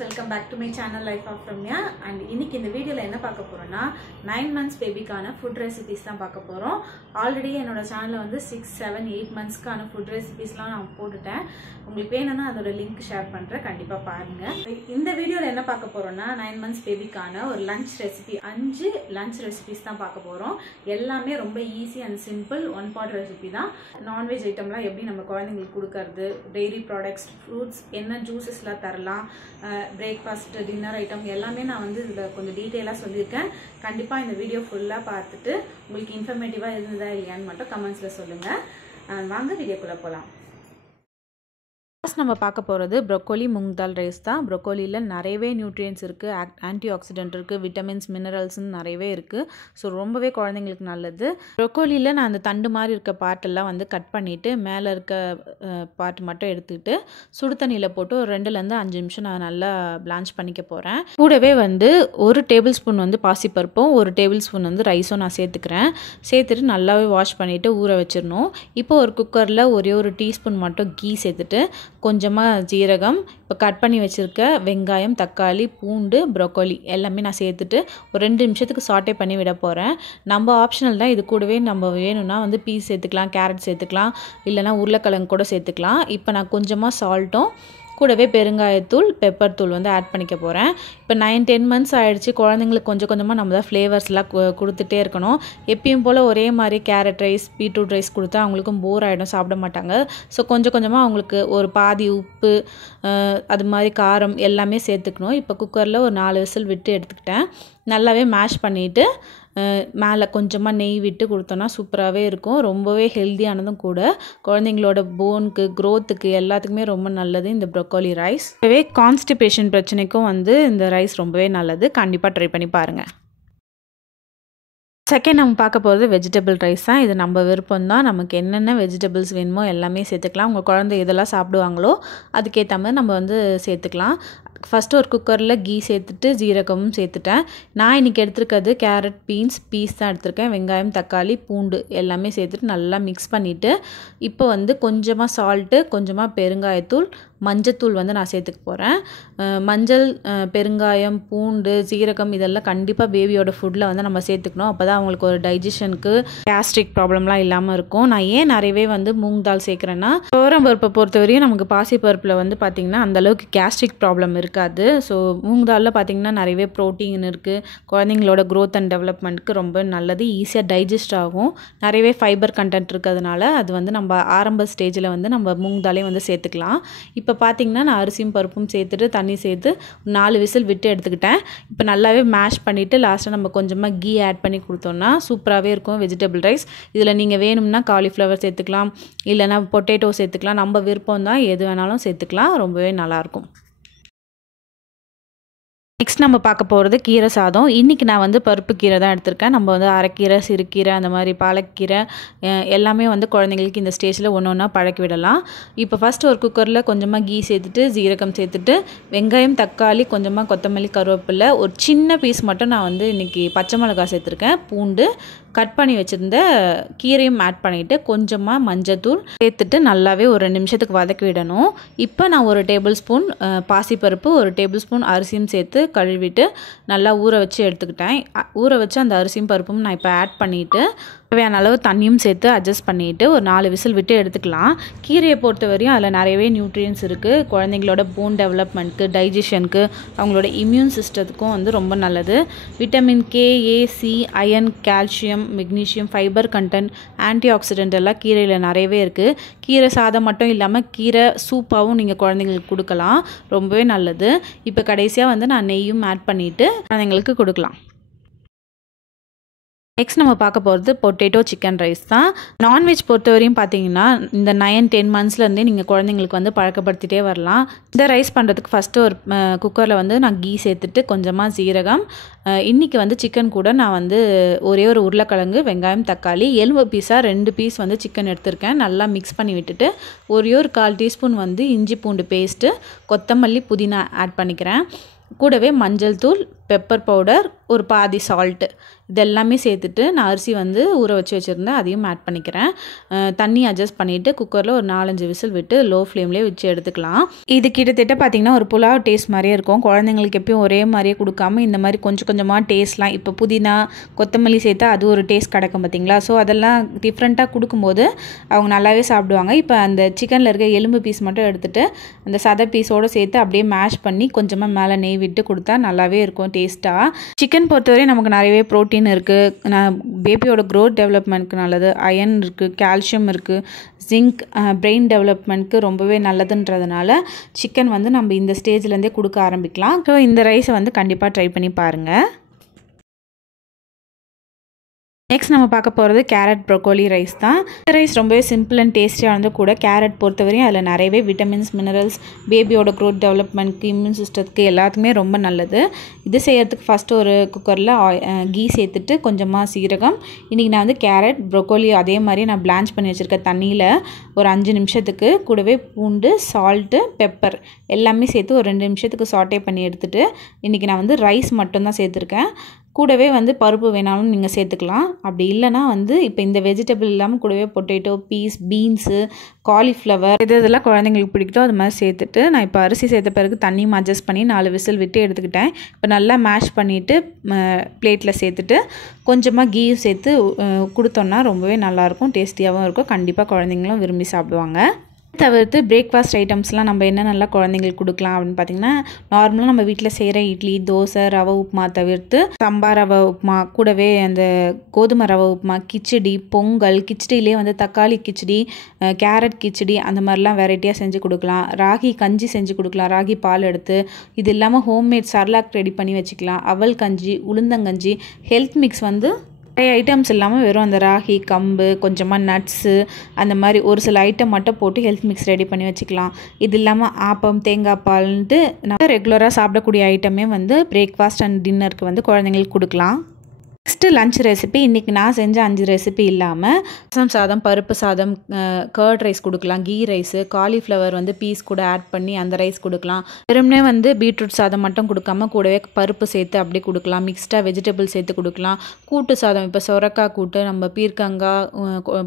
welcome back to my channel Life of Ramya. And இன்னைக்கு இந்த வீடியோல என்ன பார்க்க போறோம்னா 9 months பேபிக்கான ஃபுட் ரெசிபீஸ் தான் பார்க்க போறோம். ஆல்ரெடி என்னோட சேனல்ல வந்து 6 7 8 monthsக்கான ஃபுட் ரெசிபீஸ்லாம் நான் போட்டுட்டேன். உங்களுக்கு வேணும்னா அதோட லிங்க் ஷேர் பண்றேன், கண்டிப்பா பாருங்க. இந்த வீடியோல என்ன பார்க்க போறோம்னா 9 months பேபிக்கான ஒரு லஞ்ச் ரெசிபி 5 லஞ்ச் ரெசிபீஸ் தான் பார்க்க போறோம். எல்லாமே ரொம்ப easy and simple one pot recipe தான். நான்வெஜ் ஐட்டம்லாம் எப்படி நம்ம குழந்தைங்களுக்கு கொடுக்கறது, டெய்ரி ப்ராடக்ட்ஸ், ஃப்ரூட்ஸ், என்ன ஜூஸஸ்லாம் தரலாம், பிரேக்ஃபாஸ்ட், டின்னர் ஐட்டம் எல்லாமே நான் வந்து இதில் கொஞ்சம் டீட்டெயிலாக சொல்லியிருக்கேன். கண்டிப்பாக இந்த வீடியோ ஃபுல்லாக பார்த்துட்டு உங்களுக்கு இன்ஃபர்மேட்டிவாக இருந்ததா இல்லையான்னு மட்டும் கமெண்ட்ஸில் சொல்லுங்கள். வாங்க வீடியோக்குள்ளே போகலாம். ஃபர்ஸ்ட் நம்ம பார்க்க போகிறது ப்ரொக்கோலி மூங் தால் ரைஸ் தான். ப்ரொக்கோலியில் நிறையவே நியூட்ரியன்ஸ் இருக்குது, ஆன்டி ஆக்சிடென்ட் இருக்குது, விட்டமின்ஸ், மினரல்ஸ்னு நிறையவே இருக்குது. ஸோ ரொம்பவே குழந்தைங்களுக்கு நல்லது. ப்ரொக்கோலியில் நான் அந்த தண்டு மாதிரி இருக்க பார்ட்டெல்லாம் வந்து கட் பண்ணிவிட்டு மேலே இருக்க பார்ட் மட்டும் எடுத்துக்கிட்டு சுடு தண்ணியில் போட்டு ஒரு 2லேருந்து 5 நிமிஷம் நான் நல்லா பிளான்ச் பண்ணிக்க போகிறேன். கூடவே வந்து 1 டேபிள் ஸ்பூன் வந்து பாசிப்பருப்பும் 1 டேபிள் ஸ்பூன் வந்து ரைஸும் நான் சேர்த்துக்கிறேன். சேர்த்துட்டு நல்லாவே வாஷ் பண்ணிவிட்டு ஊற வச்சிடணும். இப்போ ஒரு குக்கரில் ஒரே ஒரு டீஸ்பூன் மட்டும் கீ சேர்த்துட்டு கொஞ்சமாக ஜீரகம், இப்போ கட் பண்ணி வச்சுருக்க வெங்காயம், தக்காளி, பூண்டு, ப்ரொக்கோலி எல்லாமே நான் சேர்த்துட்டு ஒரு 2 நிமிஷத்துக்கு சாட்டே பண்ணி விட போகிறேன். நம்ம ஆப்ஷனல் தான், இது கூடவே நம்ம வேணும்னா வந்து பீஸ் சேர்த்துக்கலாம், கேரட் சேர்த்துக்கலாம், இல்லைனா உருளைக்கிழங்கு கூட சேர்த்துக்கலாம். இப்போ நான் கொஞ்சமாக சால்ட்டும் கூடவே பெருங்காயத்தூள், பெப்பர் தூள் வந்து ஆட் பண்ணிக்க போகிறேன். இப்போ 9-10 months ஆகிடுச்சு. குழந்தைங்களுக்கு கொஞ்சம் கொஞ்சமாக நம்ம தான் ஃப்ளேவர்ஸ்லாம் கொடுத்துட்டே இருக்கணும். எப்பயும் போல் ஒரே மாதிரி கேரட் ரைஸ், பீட்ரூட் ரைஸ் கொடுத்தா அவங்களுக்கும் போர் ஆகிடும், சாப்பிட மாட்டாங்க. ஸோ கொஞ்சம் கொஞ்சமாக அவங்களுக்கு ஒரு பாதி உப்பு, அது மாதிரி காரம் எல்லாமே சேர்த்துக்கணும். இப்போ குக்கரில் ஒரு 4 விசில் விட்டு எடுத்துக்கிட்டேன். நல்லாவே மேஷ் பண்ணிவிட்டு மேலே கொஞ்சமாக நெய் விட்டு கொடுத்தோன்னா சூப்பராகவே இருக்கும். ரொம்பவே ஹெல்த்தியானதும் கூட. குழந்தைங்களோட போனுக்கு, க்ரோத்துக்கு எல்லாத்துக்குமே ரொம்ப நல்லது இந்த ப்ரொக்கோலி ரைஸ். ரொம்பவே கான்ஸ்டிபேஷன் பிரச்சனைக்கும் வந்து இந்த ரைஸ் ரொம்பவே நல்லது. கண்டிப்பாக ட்ரை பண்ணி பாருங்கள். செகண்ட் நம்ம பார்க்க போகிறது வெஜிடபிள் ரைஸ் தான். இது நம்ம விருப்பம் தான். நமக்கு என்னென்ன வெஜிடபிள்ஸ் வேணுமோ எல்லாமே சேர்த்துக்கலாம். உங்கள் குழந்தை எதெல்லாம் சாப்பிடுவாங்களோ அதுக்கேற்ற மாதிரி நம்ம வந்து சேர்த்துக்கலாம். ஃபஸ்ட்டு ஒரு குக்கரில் கீ சேர்த்துட்டு ஜீரகமும் சேர்த்துட்டேன். நான் இன்றைக்கி எடுத்துருக்கிறது கேரட், பீஸ் தான் எடுத்திருக்கேன். வெங்காயம், தக்காளி, பூண்டு எல்லாமே சேர்த்துட்டு நல்லா மிக்ஸ் பண்ணிவிட்டு இப்போ வந்து கொஞ்சமாக சால்ட்டு, கொஞ்சமாக பெருங்காயத்தூள், மஞ்சத்தூள் வந்து நான் சேர்த்துக்க போகிறேன். மஞ்சள், பெருங்காயம், பூண்டு, ஜீரகம் இதெல்லாம் கண்டிப்பாக பேபியோட ஃபுட்டில் வந்து நம்ம சேர்த்துக்கணும். அப்போ தான் அவங்களுக்கு ஒரு டைஜஷனுக்கு, கேஸ்ட்ரிக் ப்ராப்ளம்லாம் இல்லாமல் இருக்கும். நான் ஏன் நிறையவே வந்து மூங் தால் சேர்க்குறேன்னா, துவரம் பருப்பை பொறுத்தவரையும் நமக்கு பாசி பருப்பில் வந்து பார்த்திங்கன்னா அந்தளவுக்கு கேஸ்ட்ரிக் ப்ராப்ளம் இருக்காது. ஸோ மூங் தாலில் பார்த்திங்கன்னா நிறையவே ப்ரோட்டீன் இருக்குது. குழந்தைங்களோட க்ரோத் அண்ட் டெவலப்மெண்ட்டுக்கு ரொம்ப நல்லது. ஈஸியாக டைஜஸ்ட் ஆகும். நிறையவே ஃபைபர் கண்டென்ட் இருக்கிறதுனால அது வந்து நம்ம ஆரம்ப ஸ்டேஜில் வந்து நம்ம மூங் தாலே வந்து சேர்த்துக்கலாம். இப்போ பார்த்திங்கன்னா நான் அரிசியும் பருப்பும் சேர்த்துட்டு தண்ணி சேர்த்து 4 விசில் விட்டு எடுத்துக்கிட்டேன். இப்போ நல்லாவே மேஷ் பண்ணிவிட்டு லாஸ்ட்டாக நம்ம கொஞ்சமாக கீ ஆட் பண்ணி கொடுத்தோன்னா சூப்பராகவே இருக்கும் வெஜிடபிள் ரைஸ். இதில் நீங்கள் வேணும்னா காலிஃப்ளவர் சேர்த்துக்கலாம், இல்லைனா பொட்டேட்டோ சேர்த்துக்கலாம். நம்ம விருப்பம் தான், எது வேணாலும் சேர்த்துக்கலாம். ரொம்பவே நல்லாயிருக்கும். நெக்ஸ்ட் நம்ம பார்க்க போகிறது கீரை சாதம். இன்றைக்கி நான் வந்து பருப்பு கீரை தான் எடுத்திருக்கேன். நம்ம வந்து அரைக்கீரை, சிறுக்கீரை, அந்த மாதிரி பாலக்கீரை எல்லாமே வந்து குழந்தைங்களுக்கு இந்த ஸ்டேஜில் ஒன்று ஒன்றா பழக்கி விடலாம். இப்போ ஃபஸ்ட்டு ஒரு குக்கரில் கொஞ்சமாக கீ சேர்த்துட்டு ஜீரகம் சேர்த்துட்டு வெங்காயம், தக்காளி, கொஞ்சமாக கொத்தமல்லி, கருவேப்பிலை, ஒரு சின்ன பீஸ் மட்டும் நான் வந்து இன்றைக்கி பச்சை மிளகாய் சேர்த்துருக்கேன், பூண்டு, கட் பண்ணி வச்சுருந்த கீரையும் ஆட் பண்ணிவிட்டு கொஞ்சமாக மஞ்சத்தூள் சேர்த்துட்டு நல்லாவே ஒரு 2 நிமிஷத்துக்கு வதக்கி விடணும். இப்போ நான் 1 டேபிள் ஸ்பூன் பாசிப்பருப்பு, 1 டேபிள் ஸ்பூன் அரிசியும் சேர்த்து கழுவிட்டு நல்லா ஊற வச்சு எடுத்துக்கிட்டேன். ஊற வச்சு அந்த அரிசியும் பருப்பும் நான் இப்போ ஆட் பண்ணிவிட்டு தேவையான அளவு தண்ணியும் சேர்த்து அட்ஜஸ்ட் பண்ணிவிட்டு ஒரு 4 விசில் விட்டு எடுத்துக்கலாம். கீரையை பொறுத்த வரையும் அதில் நிறையவே நியூட்ரியன்ஸ் இருக்குது. குழந்தைங்களோட போன் டெவலப்மெண்ட்க்கு, டைஜஷனுக்கு, அவங்களோட இம்யூன் சிஸ்டத்துக்கும் வந்து ரொம்ப நல்லது. Vitamin K, A, C, iron, calcium, magnesium, fibre content, anti oxidant எல்லாம் கீரையில் நிறையவே இருக்குது. கீரை சாதம் மட்டும் இல்லாமல் கீரை சூப்பாகவும் நீங்கள் குழந்தைங்களுக்கு கொடுக்கலாம். ரொம்பவே நல்லது. இப்போ கடைசியாக வந்து நான் நெய்யும் ஆட் பண்ணிவிட்டு குழந்தைங்களுக்கு கொடுக்கலாம். நெக்ஸ்ட் நம்ம பார்க்க போகிறது பொட்டேட்டோ சிக்கன் ரைஸ் தான். நான்வெஜ் பொறுத்தவரையும் பார்த்தீங்கன்னா இந்த 9-10 monthsலேருந்தே நீங்கள் குழந்தைங்களுக்கு வந்து பழக்கப்படுத்திகிட்டே வரலாம். இந்த ரைஸ் பண்ணுறதுக்கு ஃபஸ்ட்டு ஒரு குக்கரில் வந்து நான் கீ சேர்த்துட்டு கொஞ்சமாக ஜீரகம், இன்றைக்கி வந்து சிக்கன் கூட நான் வந்து ஒரே ஒரு உருளைக்கிழங்கு, வெங்காயம், தக்காளி, எலும்பு பீஸாக 2 பீஸ் வந்து சிக்கன் எடுத்திருக்கேன். நல்லா மிக்ஸ் பண்ணி விட்டுட்டு ஒரே ஒரு 1/4 டீஸ்பூன் வந்து இஞ்சி பூண்டு பேஸ்ட்டு, கொத்தமல்லி, புதினா ஆட் பண்ணிக்கிறேன். கூடவே மஞ்சள் தூள், பெப்பர் பவுடர், ஒரு பாதி சால்ட்டு இதெல்லாமே சேர்த்துட்டு நான் அரிசி வந்து ஊற வச்சு வச்சுருந்தேன், அதையும் ஆட் பண்ணிக்கிறேன். தண்ணி அட்ஜஸ்ட் பண்ணிவிட்டு குக்கரில் ஒரு 4-5 விசில் விட்டு லோ ஃப்ளேம்லேயே வச்சு எடுத்துக்கலாம். இது கிட்டத்தட்ட பார்த்திங்கன்னா ஒரு புலாவ் டேஸ்ட் மாதிரியே இருக்கும். குழந்தைங்களுக்கு எப்பயும் ஒரே மாதிரியே கொடுக்காம இந்த மாதிரி கொஞ்சம் கொஞ்சமாக டேஸ்ட்லாம், இப்போ புதினா, கொத்தமல்லி சேர்த்தா அது ஒரு டேஸ்ட் கிடைக்கும் பார்த்திங்களா. ஸோ அதெல்லாம் டிஃப்ரெண்ட்டாக கொடுக்கும்போது அவங்க நல்லாவே சாப்பிடுவாங்க. இப்போ அந்த சிக்கனில் இருக்க எலும்பு பீஸ் மட்டும் எடுத்துகிட்டு அந்த சதை பீஸோடு சேர்த்து அப்படியே மேஷ் பண்ணி கொஞ்சமாக மேலே நெய் விட்டு கொடுத்தா நல்லாவே இருக்கும் டேஸ்ட்டாக. சிக்கன் பொறுத்தவரை நமக்கு நிறையவே ப்ரோட்டீன் இருக்குது. பேபியோட க்ரோத் டெவலப்மெண்ட்க்கு நல்லது. அயன் இருக்குது, கால்சியம் இருக்குது, ஜிங்க் பிரெயின் டெவலப்மெண்ட்க்கு ரொம்பவே நல்லதுன்றதுனால சிக்கன் வந்து நம்ம இந்த ஸ்டேஜ்லேருந்தே கொடுக்க ஆரம்பிக்கலாம். ஸோ இந்த ரைஸை வந்து கண்டிப்பாக ட்ரை பண்ணி பாருங்கள். நெக்ஸ்ட் நம்ம பார்க்க போகிறது கேரட் ப்ரோக்கோலி ரைஸ் தான். இந்த ரைஸ் ரொம்பவே சிம்பிள் அண்ட் டேஸ்டியாக வந்து கூட. கேரட் பொறுத்தவரையும் அதில் நிறையவே விட்டமின்ஸ், மினரல்ஸ், பேபியோட க்ரோத் டெவலப்மெண்ட்க்கு, இம்யூன் சிஸ்டத்துக்கு எல்லாத்துக்குமே ரொம்ப நல்லது. இது செய்யறதுக்கு ஃபஸ்ட்டு ஒரு குக்கரில் கீ சேர்த்துட்டு கொஞ்சமாக சீரகம். இன்றைக்கி நான் வந்து கேரட், ப்ரோக்கோலி அதே மாதிரி நான் பிளான்ச் பண்ணி வச்சுருக்கேன் தண்ணியில் ஒரு 5 நிமிஷத்துக்கு. கூடவே பூண்டு, சால்ட்டு, பெப்பர் எல்லாமே சேர்த்து ஒரு 2 நிமிஷத்துக்கு சாட்டே பண்ணி எடுத்துகிட்டு இன்றைக்கி நான் வந்து ரைஸ் மட்டும்தான் சேர்த்துருக்கேன். கூடவே வந்து பருப்பு வேணாலும் நீங்கள் சேர்த்துக்கலாம். அப்படி இல்லைனா வந்து இப்போ இந்த வெஜிடபிள் இல்லாமல் கூடவே பொட்டேட்டோ, பீஸ், பீன்ஸு, காலிஃப்ளவர் இதெல்லாம் குழந்தைங்களுக்கு பிடிக்குதோ அது மாதிரி சேர்த்துட்டு நான் இப்போ அரிசி சேர்த்த பிறகு தண்ணியும் அட்ஜஸ்ட் பண்ணி 4 விசில் விட்டு எடுத்துக்கிட்டேன். இப்போ நல்லா மேஷ் பண்ணிவிட்டு பிளேட்டில் சேர்த்துட்டு கொஞ்சமாக கீ சேர்த்து கொடுத்தோன்னா ரொம்பவே நல்லாயிருக்கும், டேஸ்டியாகவும் இருக்கும். கண்டிப்பாக குழந்தைங்களும் விரும்பி சாப்பிடுவாங்க. தவிர்த்து பிரேக்ஃபாஸ்ட் ஐட்டம்ஸ்லாம் நம்ம என்ன நல்லா குழந்தைங்களுக்கு கொடுக்கலாம் அப்படின்னு பார்த்திங்கன்னா, நார்மலாக நம்ம வீட்டில் செய்கிற இட்லி, தோசை, ரவை உப்புமா தவிர்த்து சம்பா ரவை உப்புமா, கூடவே அந்த கோதுமை ரவை உப்புமா, கிச்சடி, பொங்கல், கிச்சடியிலே வந்து தக்காளி கிச்சடி, கேரட் கிச்சடி அந்த மாதிரிலாம் வெரைட்டியாக செஞ்சு கொடுக்கலாம். ராகி கஞ்சி செஞ்சு கொடுக்கலாம், ராகி பால் எடுத்து. இது இல்லாமல் ஹோம்மேட் சர்லாக் ரெடி பண்ணி வச்சுக்கலாம். அவல் கஞ்சி, உளுந்தங்கஞ்சி, ஹெல்த் மிக்ஸ் வந்து நிறைய ஐட்டம்ஸ் இல்லாமல் வெறும் அந்த ராகி, கம்பு, கொஞ்சமாக நட்ஸு அந்த மாதிரி ஒரு சில ஐட்டம் மட்டும் போட்டு ஹெல்த் மிக்ஸ் ரெடி பண்ணி வச்சுக்கலாம். இது இல்லாமல் ஆப்பம், தேங்காய் பால்ன்ட்டு நம்ம ரெகுலராக சாப்பிடக்கூடிய ஐட்டமே வந்து பிரேக்ஃபாஸ்ட் அண்ட் டின்னருக்கு வந்து குழந்தைங்களுக்கு கொடுக்கலாம். Next lunch recipe. இன்றைக்கி நான் செஞ்ச 5 ரெசிபி இல்லாமல் ரசம் சாதம், பருப்பு சாதம், கர்ட் ரைஸ் கொடுக்கலாம், கீ ரைஸு, காலிஃப்ளவர் வந்து பீஸ் கூட ஆட் பண்ணி அந்த ரைஸ் கொடுக்கலாம். வெறும்னே வந்து பீட்ரூட் சாதம் மட்டும் கொடுக்காம கூடவே பருப்பு சேர்த்து அப்படி கொடுக்கலாம். மிக்ஸ்டாக வெஜிடபிள் சேர்த்து கொடுக்கலாம். கூட்டு சாதம், இப்போ சொரக்காய் கூட்டு, நம்ம பீர்க்கங்காய்,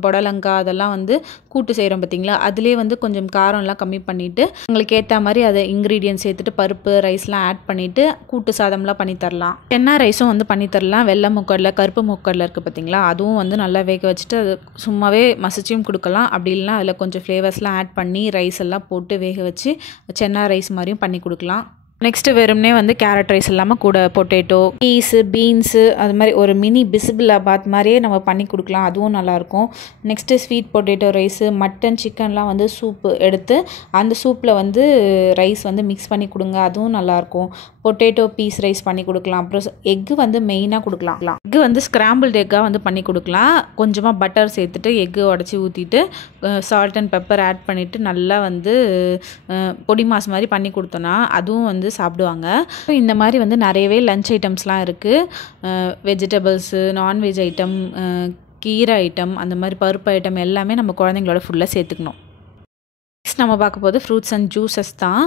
புடலங்காய் அதெல்லாம் வந்து கூட்டு செய்கிறோம் பார்த்திங்களா, அதிலே வந்து கொஞ்சம் காரம்லாம் கம்மி பண்ணிவிட்டு உங்களுக்கு ஏற்ற மாதிரி அதை இன்க்ரீடியன்ட் சேர்த்துட்டு பருப்பு ரைஸ்லாம் ஆட் பண்ணிவிட்டு கூட்டு சாதம்லாம் பண்ணித்தரலாம். சென்னா ரைஸும் வந்து பண்ணித்தரலாம். வெள்ளை முக்கடலை, கருப்பு முக்கடலை இருக்குது பார்த்திங்களா, அதுவும் வந்து நல்லா வேக வச்சுட்டு அது சும்மாவே மசிச்சும் கொடுக்கலாம். அப்படி இல்லைனா அதில் கொஞ்சம் ஃப்ளேவர்ஸ்லாம் ஆட் பண்ணி ரைஸ் எல்லாம் போட்டு வேக வச்சு சென்னா ரைஸ் மாதிரியும் பண்ணி கொடுக்கலாம். நெக்ஸ்ட்டு வெறும்னே வந்து கேரட் ரைஸ் இல்லாமல் கூட பொட்டேட்டோ, பீஸு, பீன்ஸு அது மாதிரி ஒரு மினி பிசிபிளாபாத் மாதிரியே நம்ம பண்ணி கொடுக்கலாம். அதுவும் நல்லாயிருக்கும். Next sweet potato rice, mutton, சிக்கன்லாம் வந்து சூப்பு எடுத்து அந்த சூப்பில் வந்து ரைஸ் வந்து மிக்ஸ் பண்ணி கொடுங்க, அதுவும் நல்லாயிருக்கும். பொட்டேட்டோ பீஸ் ரைஸ் பண்ணி கொடுக்கலாம். அப்புறம் எக்கு வந்து மெயினாக கொடுக்கலாம். எக்கு வந்து ஸ்க்ராம்பிள்டு எக்காக வந்து பண்ணி கொடுக்கலாம். கொஞ்சமாக பட்டர் சேர்த்துட்டு எக்கு உடச்சி ஊற்றிட்டு சால்ட் அண்ட் பெப்பர் ஆட் பண்ணிவிட்டு நல்லா வந்து பொடி மாஸ் மாதிரி பண்ணி கொடுத்தோன்னா அதுவும் வந்து சாப்பிடுவாங்க. இந்த மாதிரி வந்து நிறையவே லஞ்ச் ஐட்டம்ஸ்லாம் இருக்குது. வெஜிடபிள்ஸு, நான்வெஜ் ஐட்டம், கீரை ஐட்டம், அந்த மாதிரி பருப்பு ஐட்டம் எல்லாமே நம்ம குழந்தைங்களோட ஃபுல்லாக சேர்த்துக்கணும். நெக்ஸ்ட் நம்ம பார்க்க போது ஃப்ரூட்ஸ் அண்ட் ஜூஸஸ் தான்.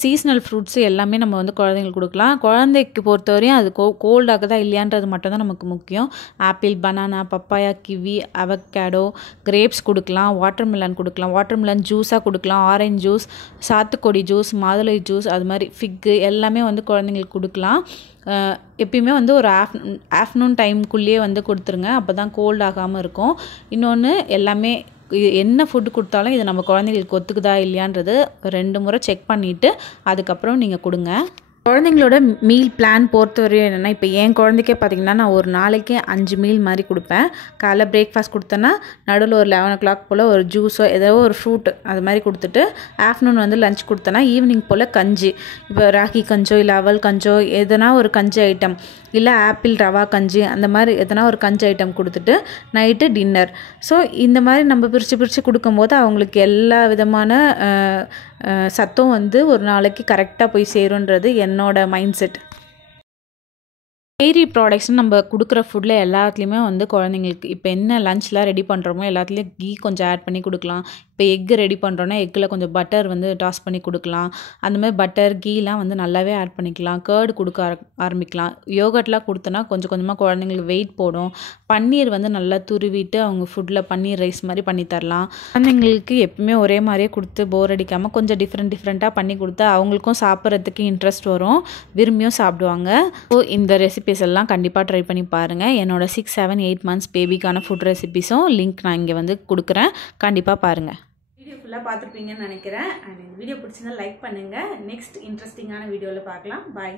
சீஸ்னல் ஃப்ரூட்ஸ் எல்லாமே நம்ம வந்து குழந்தைங்களுக்கு கொடுக்கலாம். குழந்தைக்கு பொறுத்தவரையும் அது கோல்ட் ஆகுதா இல்லையான்றது மட்டும் தான் நமக்கு முக்கியம். Apple, banana, papaya, kiwi, avocado, grapes கொடுக்கலாம். வாட்டர்மெலன் கொடுக்கலாம். வாட்டர்மெலன் ஜூஸாக கொடுக்கலாம். ஆரஞ்சு ஜூஸ், சாத்துக்கொடி ஜூஸ், மாதுளை ஜூஸ், அது மாதிரி ஃபிக்கு எல்லாமே வந்து குழந்தைங்களுக்கு கொடுக்கலாம். எப்பயுமே வந்து ஒரு ஆஃப்டர்நூன் டைமுக்குள்ளேயே வந்து கொடுத்துருங்க, அப்போ தான் கோல்ட் ஆகாமல் இருக்கும். இன்னொன்று எல்லாமே என்ன ஃபுட்டு கொடுத்தாலும் இது நம்ம குழந்தைங்களுக்கு ஒத்துக்குதா இல்லையான்றது 2 முறை செக் பண்ணிவிட்டு அதுக்கப்புறம் நீங்கள் கொடுங்க. குழந்தைங்களோட மீல் பிளான் பொறுத்தவரையும் என்னென்னா, இப்போ என் குழந்தைக்கே பார்த்திங்கன்னா நான் ஒரு நாளைக்கு 5 மீல் மாதிரி கொடுப்பேன். காலைல பிரேக்ஃபாஸ்ட் கொடுத்தேன்னா நடுவில் ஒரு 11 o'clock போல் ஒரு ஜூஸோ ஏதோ ஒரு ஃப்ரூட்டு அது மாதிரி கொடுத்துட்டு ஆஃப்டர்நூன் வந்து லஞ்ச் கொடுத்தேன்னா ஈவினிங் போல் கஞ்சி, இப்போ ராகி கஞ்சோ இல்லை அவல் கஞ்சோ எதனா ஒரு கஞ்சி ஐட்டம், இல்லை ஆப்பிள் ரவா கஞ்சி, அந்த மாதிரி எதனா ஒரு கஞ்சி ஐட்டம் கொடுத்துட்டு நைட்டு டின்னர். ஸோ இந்த மாதிரி நம்ம பிரித்து கொடுக்கும்போது அவங்களுக்கு எல்லா விதமான சத்தும் வந்து ஒரு நாளைக்கு கரெக்டாக போய் சேருன்றது என்னோட மைண்ட் செட். டெய்ரி ப்ராடக்ட்ஸ்னு நம்ம கொடுக்குற ஃபுட்டில் எல்லாத்துலேயுமே வந்து குழந்தைங்களுக்கு இப்போ என்ன லஞ்ச்லாம் ரெடி பண்ணுறோமோ எல்லாத்துலேயும் கீ கொஞ்சம் ஆட் பண்ணி கொடுக்கலாம். இப்போ எக்கு ரெடி பண்ணுறோன்னா எக்கில் கொஞ்சம் பட்டர் வந்து டாஸ் பண்ணி கொடுக்கலாம். அந்த மாதிரி பட்டர் கீலாம் வந்து நல்லாவே ஆட் பண்ணிக்கலாம். கேர்டு கொடுக்க ஆரம்பிக்கலாம். யோகர்ட்லாம் கொடுத்தோன்னா கொஞ்சம் கொஞ்சமாக குழந்தைங்களுக்கு வெயிட் போடும். பன்னீர் வந்து நல்லா துருவிட்டு அவங்க ஃபுட்டில் பன்னீர் ரைஸ் மாதிரி பண்ணி தரலாம். குழந்தைங்களுக்கு எப்பவுமே ஒரே மாதிரியே கொடுத்து போர் அடிக்காமல் கொஞ்சம் டிஃப்ரெண்ட்டாக பண்ணி கொடுத்தா அவங்களுக்கும் சாப்பிட்றதுக்கு இன்ட்ரெஸ்ட் வரும், விரும்பியும் சாப்பிடுவாங்க. ஸோ இந்த ரெசிபி எல்லாம் கண்டிப்பாக ட்ரை பண்ணி பாருங்கள். என்னோட 6, 7, 8 மந்த்ஸ் பேபிக்கான ஃபுட் ரெசிபிஸும் லிங்க் நான் இங்கே வந்து கொடுக்குறேன். கண்டிப்பாக பாருங்கள். வீடியோ ஃபுல்லாக பார்த்துருப்பீங்கன்னு நினைக்கிறேன். அண்ட் இந்த வீடியோ பிடிச்சிருந்தா லைக் பண்ணுங்கள். நெக்ஸ்ட் இன்ட்ரெஸ்டிங்கான வீடியோவில் பார்க்கலாம். பாய்.